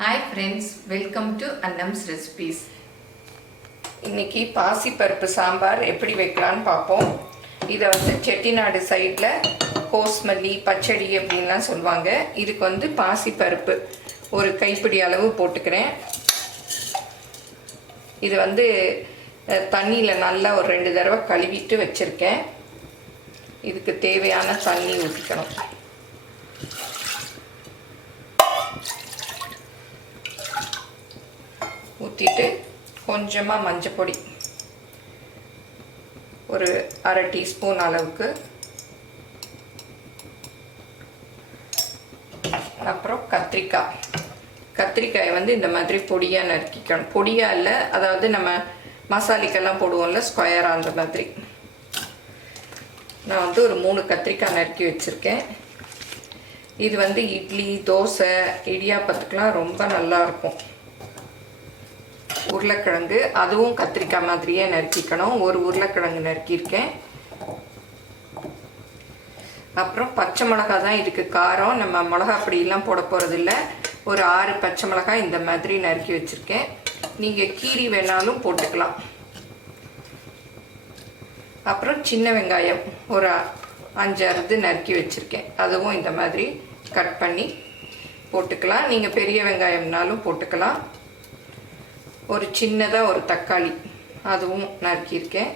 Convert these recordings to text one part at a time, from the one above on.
Hi friends, welcome to Annam's Recipes. இன்னைக்கு பாசி பருப்பு சாம்பார் எப்படி வைக்கலாம்னு பார்ப்போம். இதை வந்து செட்டிநாடு சைடில் கோஸ்மல்லி பச்சடி அப்படின்லாம் சொல்லுவாங்க. இதுக்கு வந்து பாசி பருப்பு ஒரு கைப்பிடி அளவு போட்டுக்கிறேன். இது வந்து தண்ணியில் நல்லா ஒரு 2 தடவை கழுவிட்டு வச்சுருக்கேன். இதுக்கு தேவையான தண்ணி ஊற்றிக்கணும். ஊற்றிட்டு கொஞ்சமாக மஞ்சள் பொடி ஒரு 1/2 டீஸ்பூன் அளவுக்கு, அப்புறம் கத்திரிக்காய் வந்து இந்த மாதிரி பொடியாக நறுக்கிக்கணும். பொடியாக இல்லை, அதாவது நம்ம மசாலிக்கெல்லாம் போடுவோம்ல ஸ்கொயராக, அந்த மாதிரி. நான் வந்து ஒரு 3 கத்திரிக்காய் நறுக்கி வச்சுருக்கேன். இது வந்து இட்லி, தோசை, இடியாப்பத்துக்கெலாம் ரொம்ப நல்லாயிருக்கும். உருளைக்கிழங்கு, அதுவும் கத்திரிக்காய் மாதிரியே நறுக்கிக்கணும். ஒரு உருளைக்கிழங்கு நறுக்கியிருக்கேன். அப்புறம் பச்சை மிளகாய் தான் இதுக்கு காரம். நம்ம மிளகா அப்படிலாம் போட போகிறதில்ல. ஒரு 6 பச்சை மிளகாய் இந்த மாதிரி நறுக்கி வச்சுருக்கேன். நீங்கள் கீரி வேணாலும் போட்டுக்கலாம். அப்புறம் சின்ன வெங்காயம் ஒரு 5-6 நறுக்கி வச்சுருக்கேன். அதுவும் இந்த மாதிரி கட் பண்ணி போட்டுக்கலாம். நீங்கள் பெரிய வெங்காயம்னாலும் போட்டுக்கலாம். ஒரு சின்னதாக ஒரு தக்காளி அதுவும் நறுக்கியிருக்கேன்.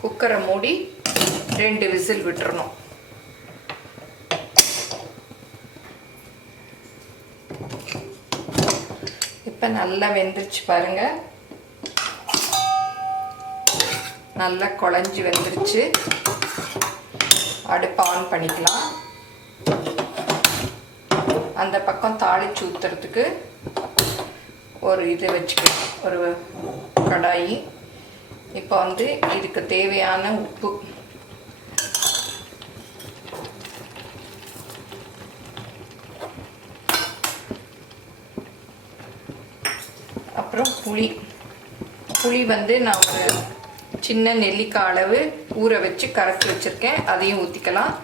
குக்கரை மூடி 2 விசில் விட்டுறணும். இப்போ நல்லா வெந்துருச்சு பாருங்க. நல்லா குழஞ்சி வெந்துருச்சு. அடுப்பை ஆன் பண்ணிக்கலாம். அந்த பக்கம் தாளிச்சு ஊற்றுறதுக்கு ஒரு இது வச்சுக்கலாம், ஒரு கடாயி. இப்போ வந்து இதுக்கு தேவையான உப்பு, அப்புறம் புளி வந்து நான் ஒரு சின்ன நெல்லிக்காய் அளவு ஊற வச்சு கரைச்சி வச்சுருக்கேன். அதையும் ஊற்றிக்கலாம்.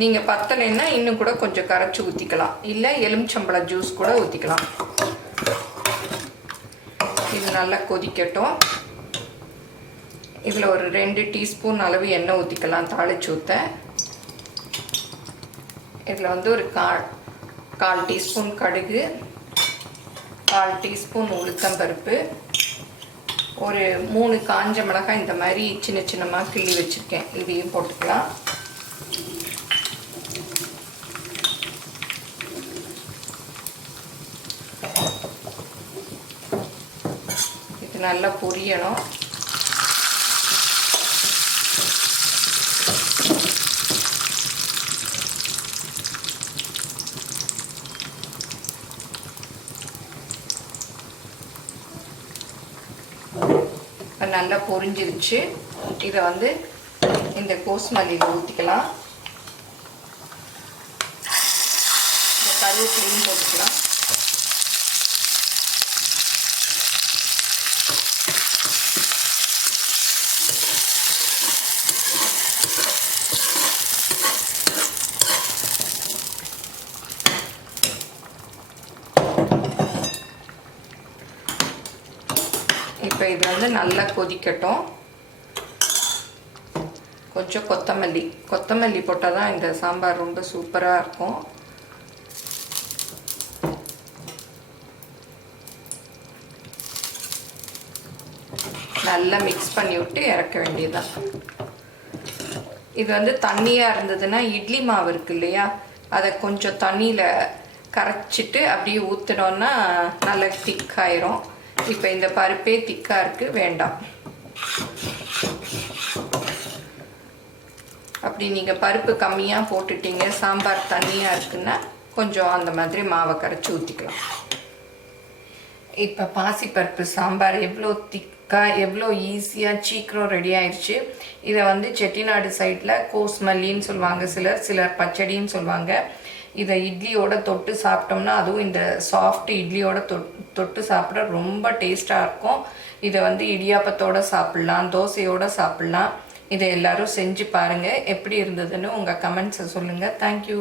நீங்கள் பத்தலைன்னா இன்னும் கூட கொஞ்சம் கரைச்சி ஊற்றிக்கலாம். இல்லை எலுமிச்சம்பழ ஜூஸ் கூட ஊற்றிக்கலாம். இது நல்லா கொதிக்கட்டும். இதில் ஒரு 2 டீஸ்பூன் அளவு எண்ணெய் ஊற்றிக்கலாம் தாளிச்சு ஊற்ற. இதில் வந்து ஒரு கால் டீஸ்பூன் கடுகு, 1/4 டீஸ்பூன் உளுத்தம்பருப்பு, ஒரு 3 காஞ்ச மிளகாய் இந்த மாதிரி சின்ன சின்னமாக கிள்ளி வச்சுருக்கேன். இதையும் போட்டுக்கலாம். இது நல்லா பொரியணும். நல்லா பொரிஞ்சிருச்சு. இதை வந்து இந்த கோஸ்மல்லியில் ஊற்றிக்கலாம். இந்த கருவேப்பிலையும் போட்டுக்கலாம். இப்போ இது வந்து நல்லா கொதிக்கட்டும். கொஞ்சம் கொத்தமல்லி போட்டால் தான் இந்த சாம்பார் ரொம்ப சூப்பராக இருக்கும். நல்லா மிக்ஸ் பண்ணி விட்டு இறக்க வேண்டியதுதான். இது வந்து தண்ணியாக இருந்ததுன்னா இட்லி மாவு இருக்கு இல்லையா, அதை கொஞ்சம் தண்ணியில் கரைச்சிட்டு அப்படியே ஊற்றினோன்னா நல்லா திக்காயிரும். இப்போ இந்த பருப்பே திக்காக இருக்குது, வேண்டாம். அப்படி நீங்கள் பருப்பு கம்மியாக போட்டுட்டீங்க, சாம்பார் தண்ணியாக இருக்குன்னா கொஞ்சம் அந்த மாதிரி மாவை கரைச்சி ஊற்றிக்கலாம். இப்போ பாசிப்பருப்பு சாம்பார் எவ்வளோ திக்காக, எவ்வளோ ஈஸியாக சீக்கிரம் ரெடி ஆயிடுச்சு. இதை வந்து செட்டிநாடு சைடில் கோஸ்மல்லின்னு சொல்லுவாங்க, சிலர் பச்சடின்னு சொல்லுவாங்க. இதை இட்லியோட தொட்டு சாப்பிட்டோம்னா, அதுவும் இந்த சாஃப்ட் இட்லியோட தொட்டு சாப்பிட ரொம்ப டேஸ்ட்டாக இருக்கும். இதை வந்து இடியாப்பத்தோடு சாப்பிட்லாம், தோசையோடு சாப்பிட்லாம். இதை எல்லாரும் செஞ்சு பாருங்கள், எப்படி இருந்ததுன்னு உங்கள் கமெண்ட்ஸை சொல்லுங்கள். தேங்க்யூ.